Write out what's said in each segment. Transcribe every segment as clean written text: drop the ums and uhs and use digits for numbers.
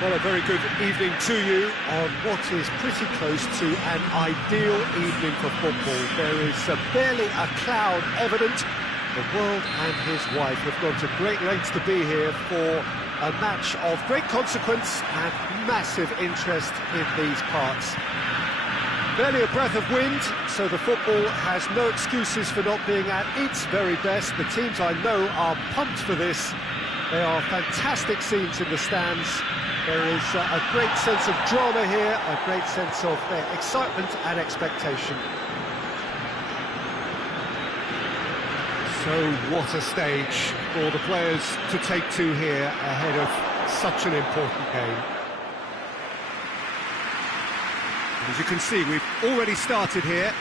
Well, a very good evening to you on what is pretty close to an ideal evening for football. There is barely a cloud evident. The world and his wife have gone to great lengths to be here for a match of great consequence and massive interest in these parts. Barely a breath of wind, so the football has no excuses for not being at its very best. The teams I know are pumped for this. They are fantastic scenes in the stands. There is a great sense of drama here, a great sense of excitement and expectation. So what a stage for the players to take to here ahead of such an important game. As you can see, we've already started here.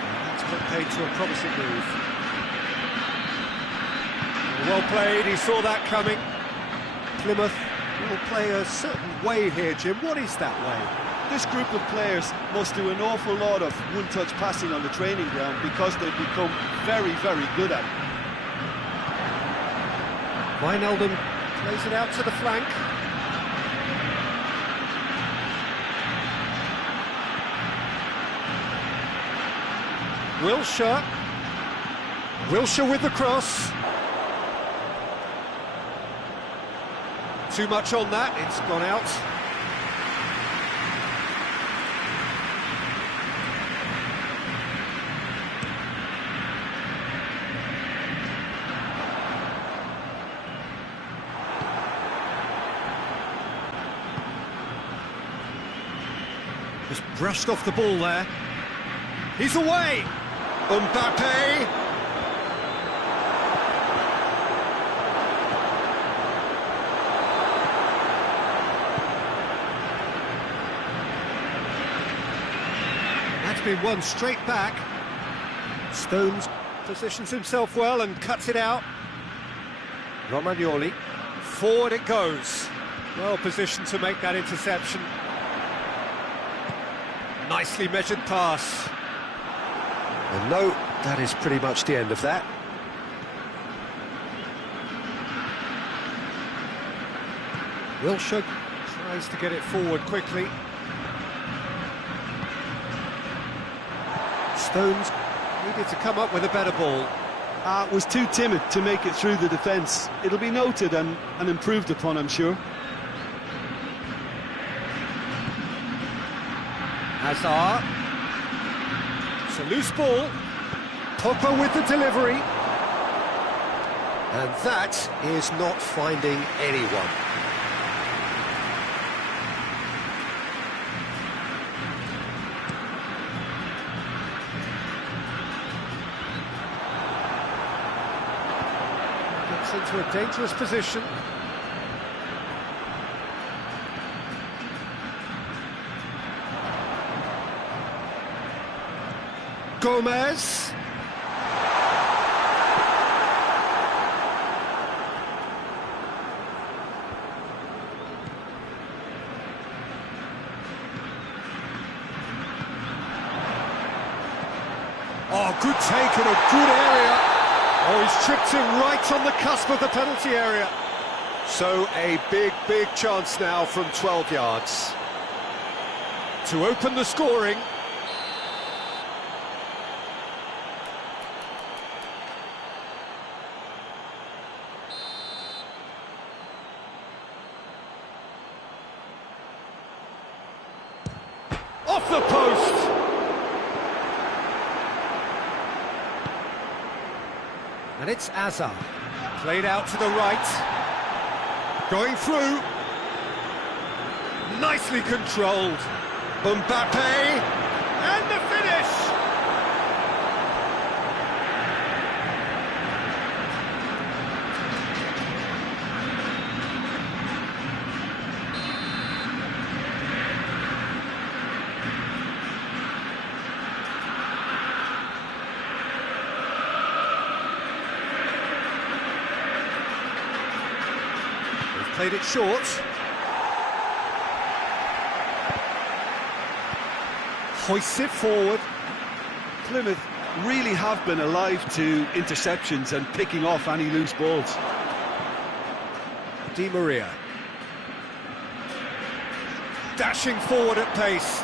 And that's put paid to a promising move. Well played, he saw that coming. Plymouth will play a certain way here, Jim. What is that way? This group of players must do an awful lot of one-touch passing on the training ground because they've become very, very good at it. Wijnaldum plays it out to the flank. Wilshere with the cross. Too much on that, it's gone out. Just brushed off the ball there. He's away! Mbappe! That's been won straight back. Stones positions himself well and cuts it out. Romagnoli. Forward it goes. Well positioned to make that interception. Nicely measured pass. And no, that is pretty much the end of that. Wilshere tries to get it forward quickly. Stones needed to come up with a better ball. Was too timid to make it through the defence. It'll be noted and improved upon, I'm sure. Hazard. It's a loose ball. Pogba with the delivery. And that is not finding anyone. Gets into a dangerous position. Gomez. Oh, good take in a good area. Oh, he's tripped him right on the cusp of the penalty area. So a big, big chance now from 12 yards to open the scoring. Off the post! And it's Hazard. Played out to the right. Going through. Nicely controlled. Mbappe. And the finish! Played it short. Hoists it forward. Plymouth really have been alive to interceptions and picking off any loose balls. Di Maria. Dashing forward at pace.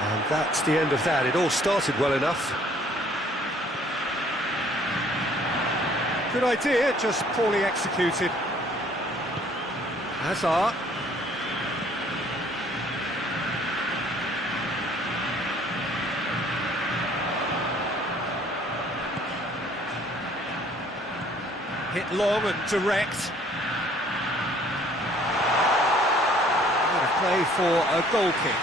And that's the end of that. It all started well enough. Good idea, just poorly executed. Hazard. Hit long and direct. What a play for a goal kick.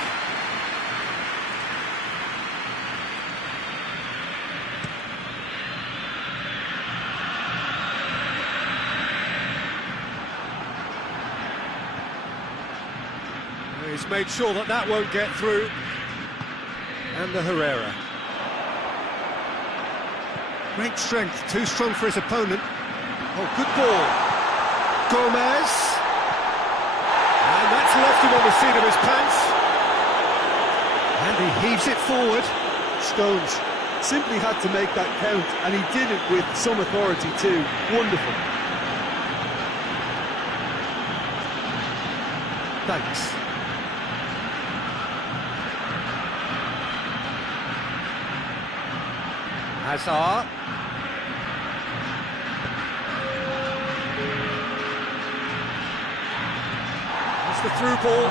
He's made sure that that won't get through. And the Herrera. Great strength, too strong for his opponent. Oh, good ball. Gomez. And that's left him on the seat of his pants. And he heaves it forward. Stones simply had to make that count, and he did it with some authority too. Wonderful. Thanks. Hazard. That's the through ball.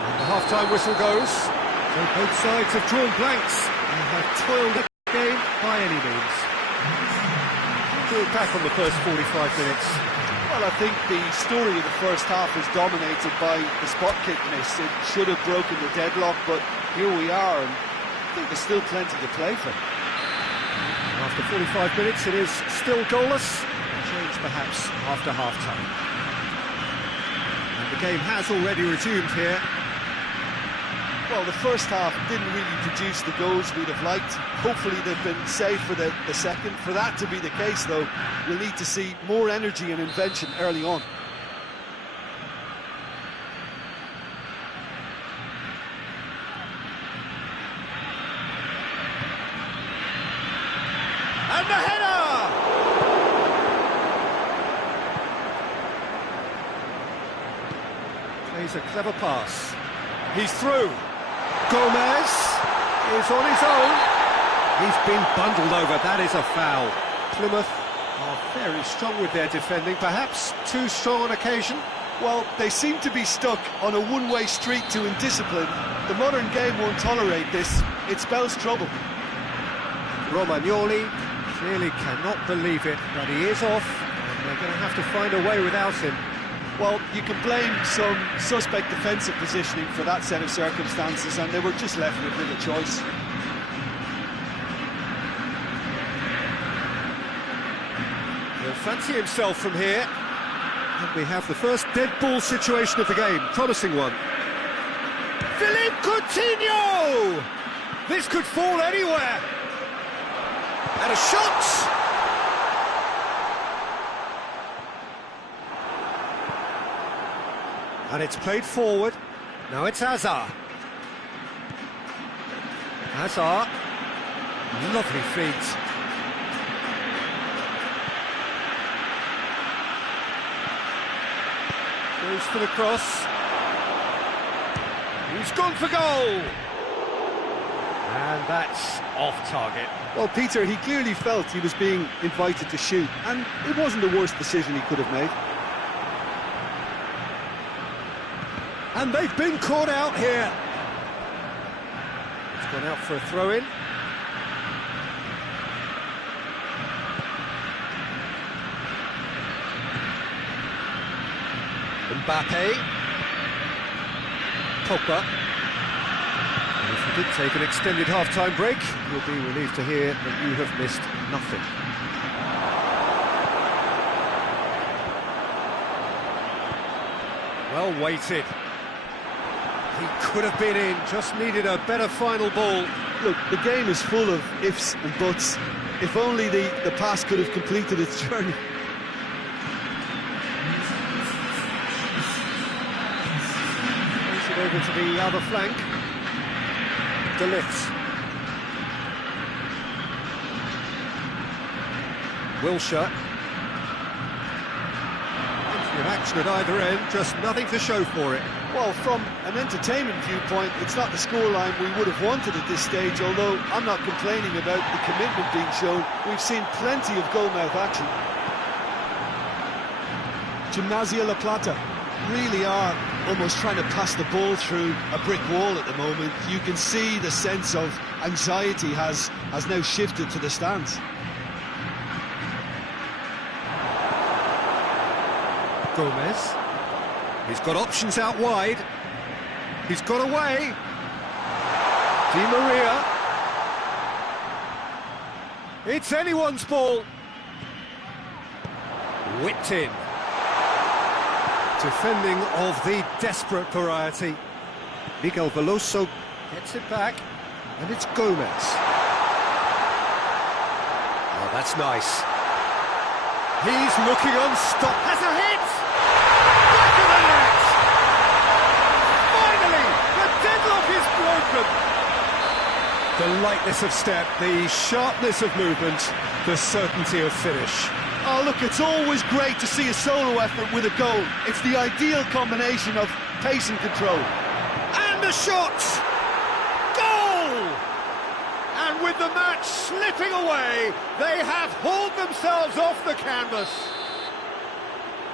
And the half-time whistle goes. So both sides have drawn blanks and have toiled the game by any means. We'll back on the first 45 minutes. Well, I think the story of the first half is dominated by the spot kick miss. It should have broken the deadlock, but here we are, and I think there's still plenty to play for. After 45 minutes, it is still goalless. A change perhaps after half-time. And the game has already resumed here. Well, the first half didn't really produce the goals we'd have liked. Hopefully they've been saved for the second. For that to be the case, though, we'll need to see more energy and invention early on. And the header! Plays a clever pass. He's through. Gomez is on his own. He's been bundled over. That is a foul. Plymouth are very strong with their defending, perhaps too strong on occasion. Well, they seem to be stuck on a one-way street to indiscipline. The modern game won't tolerate this. It spells trouble. Romagnoli clearly cannot believe it, but he is off, and they're going to have to find a way without him. Well, you can blame some suspect defensive positioning for that set of circumstances, and they were just left with little choice. He'll fancy himself from here. And we have the first dead ball situation of the game. Promising one. Philippe Coutinho! This could fall anywhere. And a shot! And it's played forward. Now it's Hazard. Hazard. Lovely feet. Goes for the cross. He's gone for goal. And that's off target. Well, Peter, he clearly felt he was being invited to shoot, and it wasn't the worst decision he could have made. And they've been caught out here. It's gone out for a throw-in. Mbappe. Pogba. And if you did take an extended half-time break, you'll be relieved to hear that you have missed nothing. Well weighted. He could have been in, just needed a better final ball. Look, the game is full of ifs and buts. If only the pass could have completed its journey. Plays it over to the other flank. De Ligt. Wilshere. Plenty of action at either end, just nothing to show for it. Well, from an entertainment viewpoint, it's not the scoreline we would have wanted at this stage, although I'm not complaining about the commitment being shown. We've seen plenty of goalmouth action. Gimnasia La Plata really are almost trying to pass the ball through a brick wall at the moment. You can see the sense of anxiety has now shifted to the stands. Gomez. He's got options out wide. He's got away. Di Maria. It's anyone's ball. Whipped in. Defending of the desperate variety. Miguel Veloso gets it back, and it's Gomez. Oh, that's nice. He's looking unstopped. Has a hit! Back of the net! Finally, the deadlock is broken. The lightness of step, the sharpness of movement, the certainty of finish. Oh, look, it's always great to see a solo effort with a goal. It's the ideal combination of pace and control. And the shot! Goal! And with the match slipping away, they have hauled themselves off the canvas.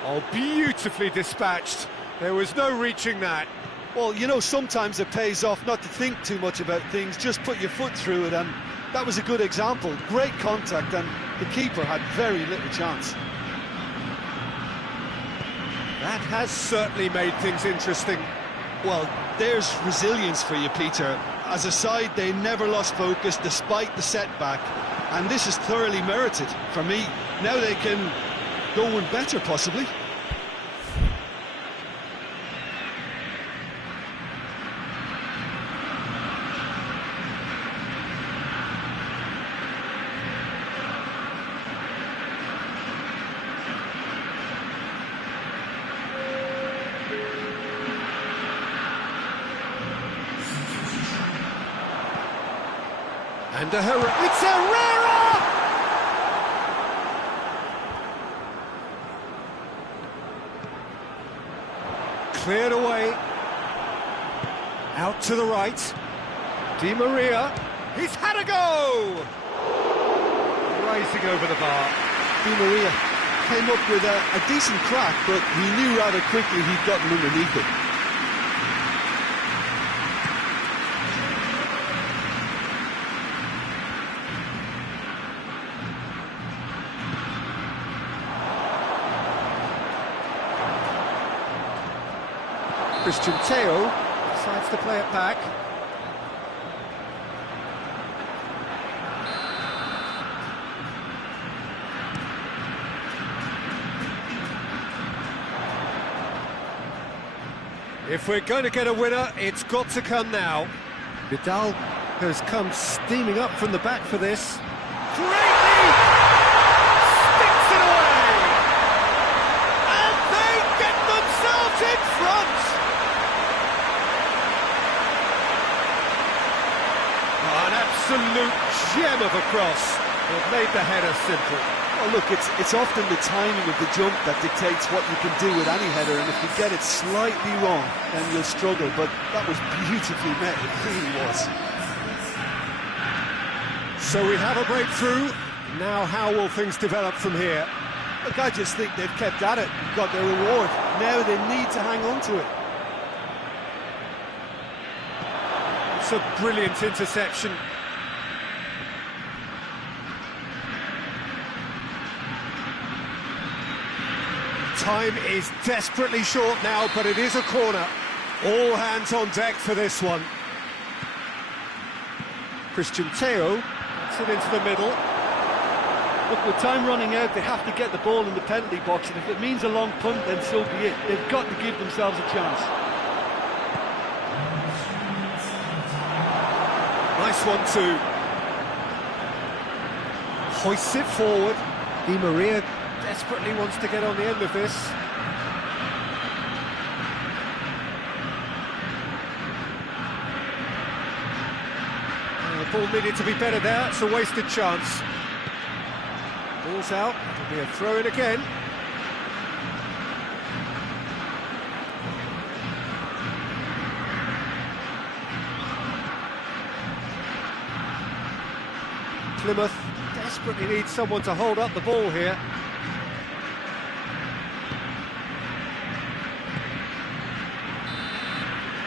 Oh, beautifully dispatched. There was no reaching that. Well, you know, sometimes it pays off not to think too much about things, just put your foot through it, and that was a good example. Great contact, and the keeper had very little chance. That has certainly made things interesting. Well, there's resilience for you, Peter. As a side, they never lost focus despite the setback, and this is thoroughly merited for me. Now they can go one better, possibly. And it's Herrera! Cleared away. Out to the right. Di Maria. He's had a go! Rising over the bar. Di Maria came up with a decent crack, but he knew rather quickly he'd gotten underneath it. Christian Teo decides to play it back. If we're going to get a winner, it's got to come now. Vidal has come steaming up from the back for this. Greatly sticks it away! And they get themselves in front! Oh, an absolute gem of a cross. It made the header simple. Well, look, it's often the timing of the jump that dictates what you can do with any header, and if you get it slightly wrong, then you'll struggle, but that was beautifully met, it really was. So we have a breakthrough. Now how will things develop from here? Look, I just think they've kept at it, got their reward. Now they need to hang on to it. It's a brilliant interception. Time is desperately short now, but it is a corner. All hands on deck for this one. Christian Teo gets it into the middle. Look, with time running out, they have to get the ball in the penalty box, and if it means a long punt, then so be it. They've got to give themselves a chance. Nice one too. Hoists it forward. Di Maria desperately wants to get on the end of this. The ball needed to be better there. It's a wasted chance. Ball Ball's out, it'll be a throw-in again. Plymouth desperately needs someone to hold up the ball here.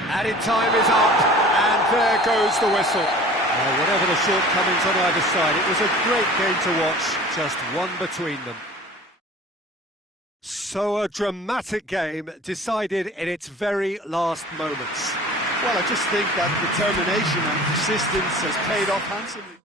Added time is up, and there goes the whistle. Whatever the shortcomings on either side, it was a great game to watch, just one between them. So a dramatic game decided in its very last moments. Well, I just think that determination and persistence has paid off handsomely.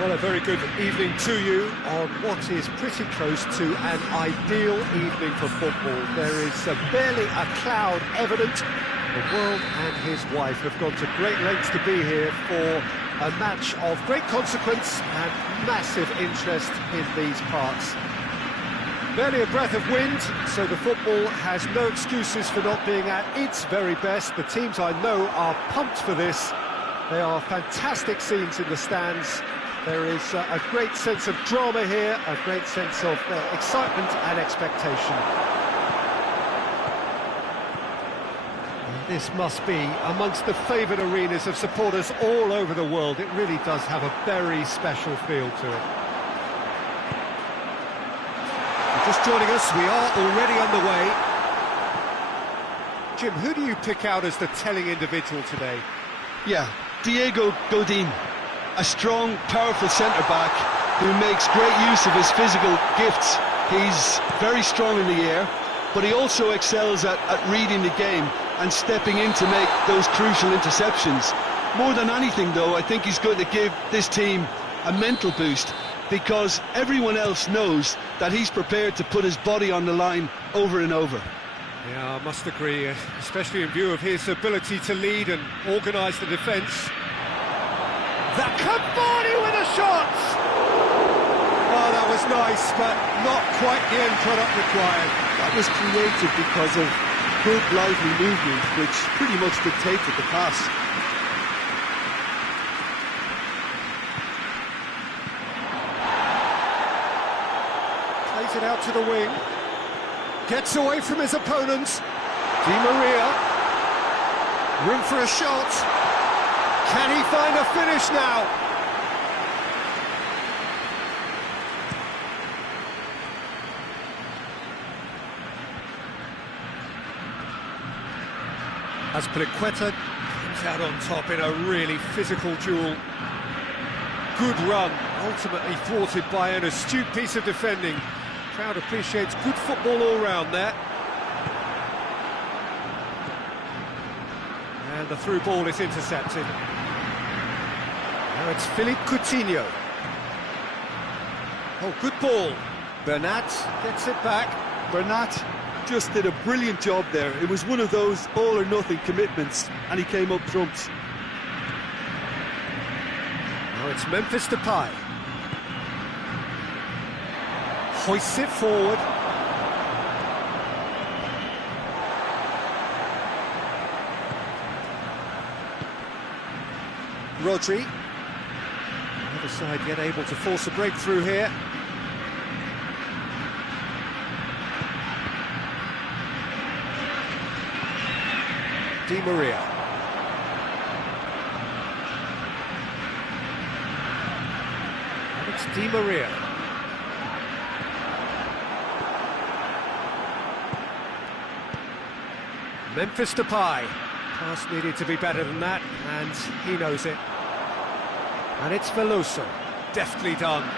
Well, a very good evening to you on what is pretty close to an ideal evening for football. There is barely a cloud evident. The world and his wife have gone to great lengths to be here for a match of great consequence and massive interest in these parts. Barely a breath of wind, so the football has no excuses for not being at its very best. The teams I know are pumped for this. They are fantastic scenes in the stands. There is a great sense of drama here, a great sense of excitement and expectation. And this must be amongst the favoured arenas of supporters all over the world. It really does have a very special feel to it. Just joining us, we are already underway. Jim, who do you pick out as the telling individual today? Yeah, Diego Godin, a strong, powerful centre-back who makes great use of his physical gifts. He's very strong in the air, but he also excels at reading the game and stepping in to make those crucial interceptions. More than anything, though, I think he's going to give this team a mental boost, because everyone else knows that he's prepared to put his body on the line over and over. Yeah, I must agree, especially in view of his ability to lead and organise the defence. That Cavani with a shot! Oh, that was nice, but not quite the end product required. That was created because of good, lively movement, which pretty much dictated the pass. Plays it out to the wing. Gets away from his opponents. Di Maria. Room for a shot. Can he find a finish now? Azpilicueta comes out on top in a really physical duel. Good run, ultimately thwarted by an astute piece of defending. Crowd appreciates good football all round there. And the through ball is intercepted. Now it's Philippe Coutinho. Oh, good ball. Bernat gets it back. Bernat just did a brilliant job there. It was one of those all-or-nothing commitments, and he came up trumps. Now it's Memphis Depay. Hoists it forward. Rodri. The other side yet able to force a breakthrough here. Di Maria. And it's Di Maria. Memphis Depay. Pass needed to be better than that, and he knows it. And it's Veloso. Deftly done.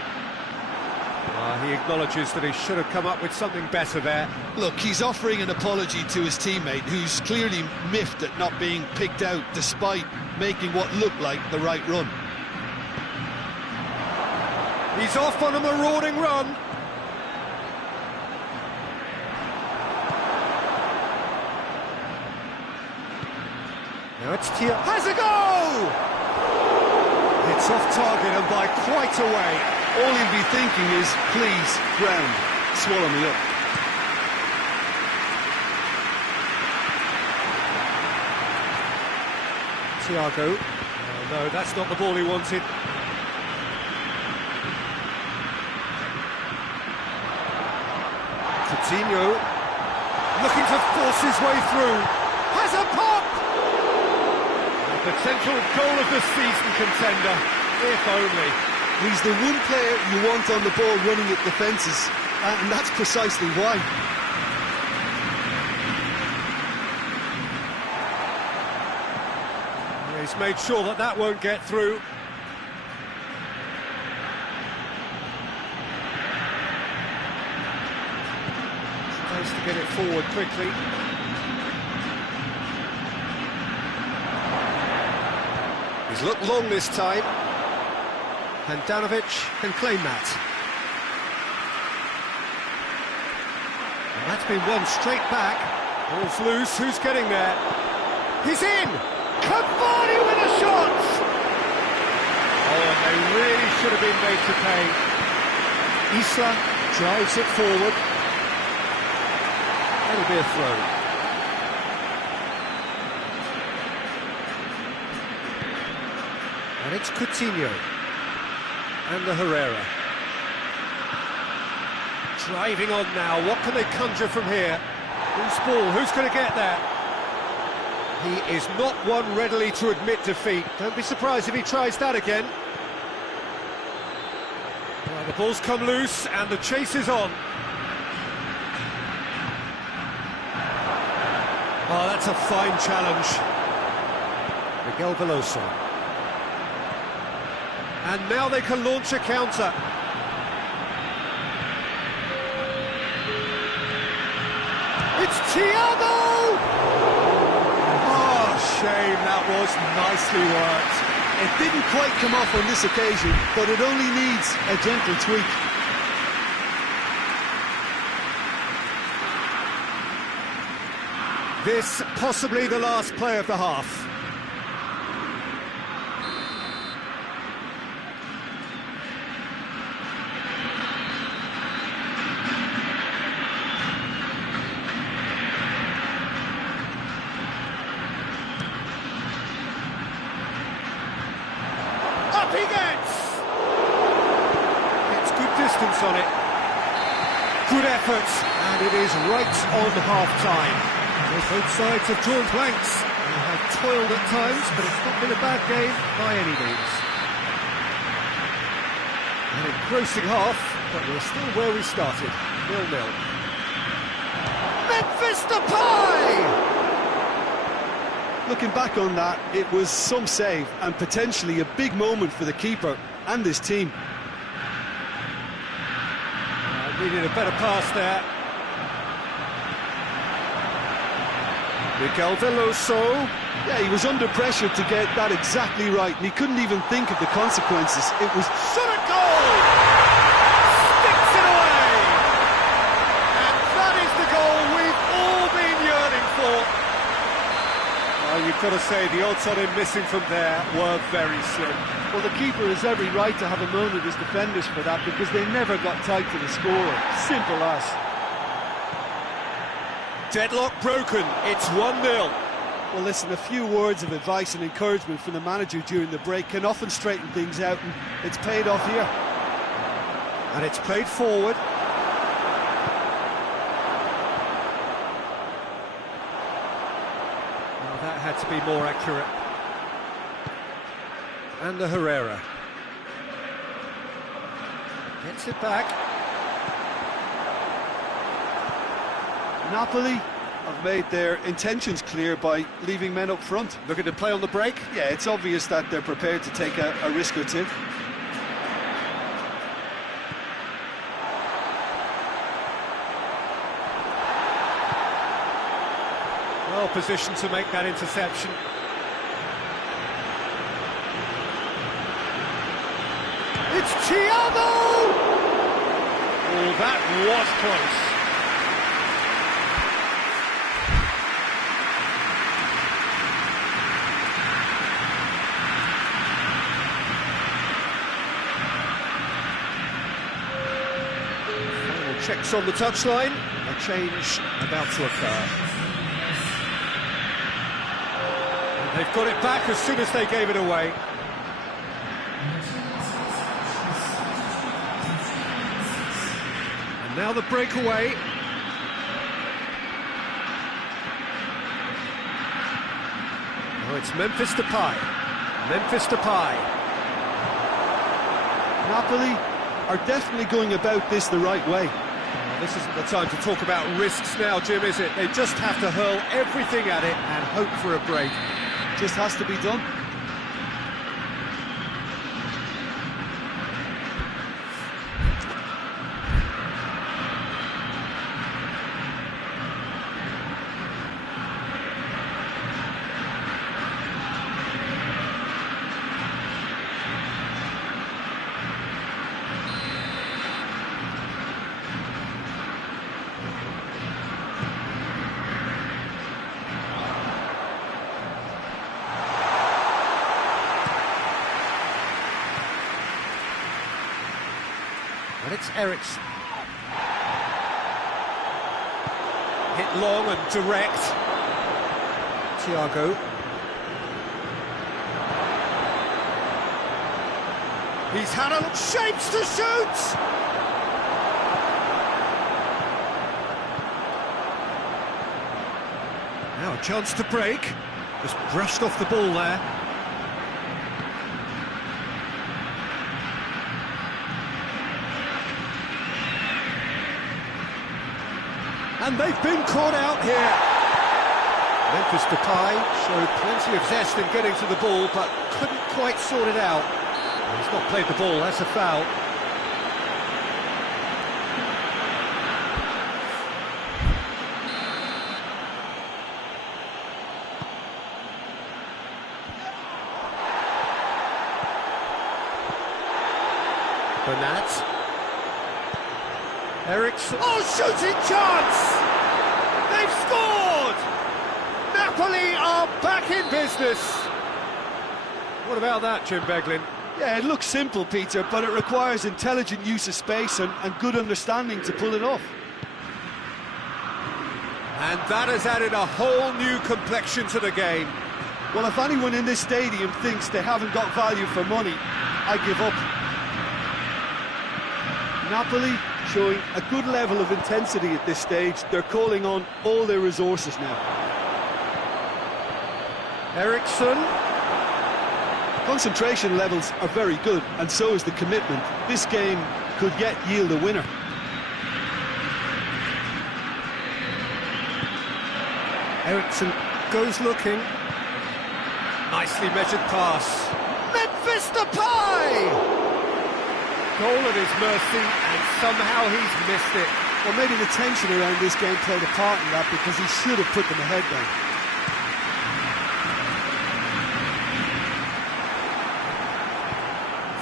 He acknowledges that he should have come up with something better there. Look, he's offering an apology to his teammate, who's clearly miffed at not being picked out despite making what looked like the right run. He's off on a marauding run. Now it's Tia. Has a go! It's off target and by quite a way. All he'll be thinking is, please, ground, swallow me up. Thiago. Oh, no, that's not the ball he wanted. Coutinho. Looking to force his way through. Has a pop! A potential goal of the season contender, if only. He's the one player you want on the ball running at defences, and that's precisely why. He's made sure that that won't get through. Tries to get it forward quickly. He's looked long this time. Handanovic can claim that. And that's been won straight back. Ball's loose, who's getting there? He's in! Cavani with a shot! Oh, and they really should have been made to pay. Isla drives it forward. That'll be a throw. And it's Coutinho. And the Herrera. Driving on now, what can they conjure from here? Loose ball, who's going to get there? He is not one readily to admit defeat. Don't be surprised if he tries that again. Well, the ball's come loose and the chase is on. Oh, that's a fine challenge. Miguel Veloso. And now they can launch a counter. It's Thiago! Oh, shame, that was nicely worked. It didn't quite come off on this occasion, but it only needs a gentle tweak. This possibly the last play of the half. Up he gets! It's good distance on it. Good effort, and it is right on half-time. Both sides have drawn blanks and have toiled at times, but it's not been a bad game by any means. An engrossing half, but we're still where we started, 0-0. Memphis Depay! Looking back on that, it was some save and potentially a big moment for the keeper and his team. Needed a better pass there. Miguel Veloso. Yeah, he was under pressure to get that exactly right, and he couldn't even think of the consequences. It was shot at goal! Sticks it away! And that is the goal we've all been yearning for. Well, you've got to say the odds on him missing from there were very slim. Well, the keeper has every right to have a moan at his defenders for that, because they never got tight to the scorer. Simple as. Deadlock broken, it's 1-0. Well, listen, a few words of advice and encouragement from the manager during the break can often straighten things out, and it's paid off here. And it's played forward. Well, that had to be more accurate. And the Herrera. Gets it back. Napoli have made their intentions clear by leaving men up front. Looking to play on the break? Yeah, it's obvious that they're prepared to take a risk or two. Well positioned to make that interception. It's Thiago! Oh, that was close. Checks on the touchline, a change about to occur. And they've got it back as soon as they gave it away. And now the breakaway. Oh, it's Memphis Depay. Memphis Depay. Napoli are definitely going about this the right way. This isn't the time to talk about risks now, Jim, is it? They just have to hurl everything at it and hope for a break. Just has to be done. And it's Ericsson. Hit long and direct. Thiago. He's had a shapes to shoot! Now a chance to break. Just brushed off the ball there. And they've been caught out here. Memphis Depay showed plenty of zest in getting to the ball, but couldn't quite sort it out. He's not played the ball, that's a foul. Bernat. Ericsson. Oh, shooting chance! They've scored! Napoli are back in business. What about that, Jim Beglin? Yeah, it looks simple, Peter, but it requires intelligent use of space and good understanding to pull it off. And that has added a whole new complexion to the game. Well, if anyone in this stadium thinks they haven't got value for money, I give up. Napoli showing a good level of intensity at this stage. They're calling on all their resources now. Ericsson. Concentration levels are very good, and so is the commitment. This game could yet yield a winner. Ericsson goes looking. Nicely measured pass. Memphis Depay! Goal at his mercy, and somehow he's missed it. Well, maybe the tension around this game played a part in that, because he should have put them ahead then.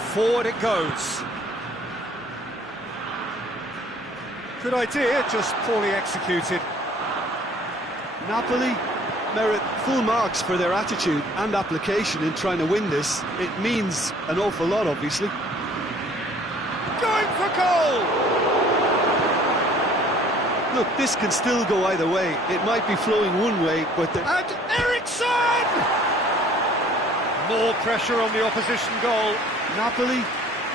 Forward it goes. Good idea, just poorly executed. Napoli merit full marks for their attitude and application in trying to win this. It means an awful lot, obviously. Going for goal! Look, this can still go either way. It might be flowing one way, but... And Ericsson! More pressure on the opposition goal. Napoli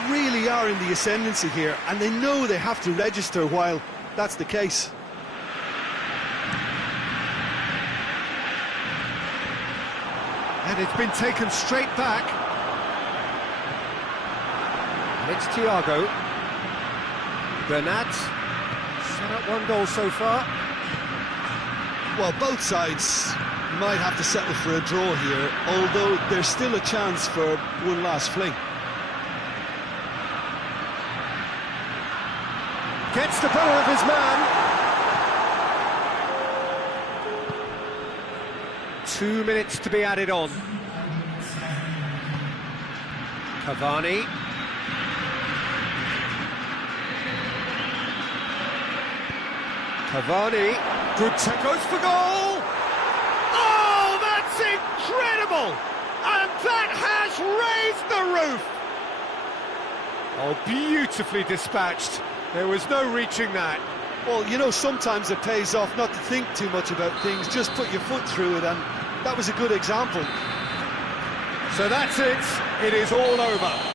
really are in the ascendancy here, and they know they have to register while that's the case. And it's been taken straight back. It's Thiago. Bernat. Set up one goal so far. Well, both sides might have to settle for a draw here, although there's still a chance for one last fling. Gets the better of his man. 2 minutes to be added on. Cavani. Cavani. Good goes for goal. Oh, that's incredible! And that has raised the roof. Oh, beautifully dispatched. There was no reaching that. Well, you know, sometimes it pays off not to think too much about things, just put your foot through it, and that was a good example. So that's it. It is all over.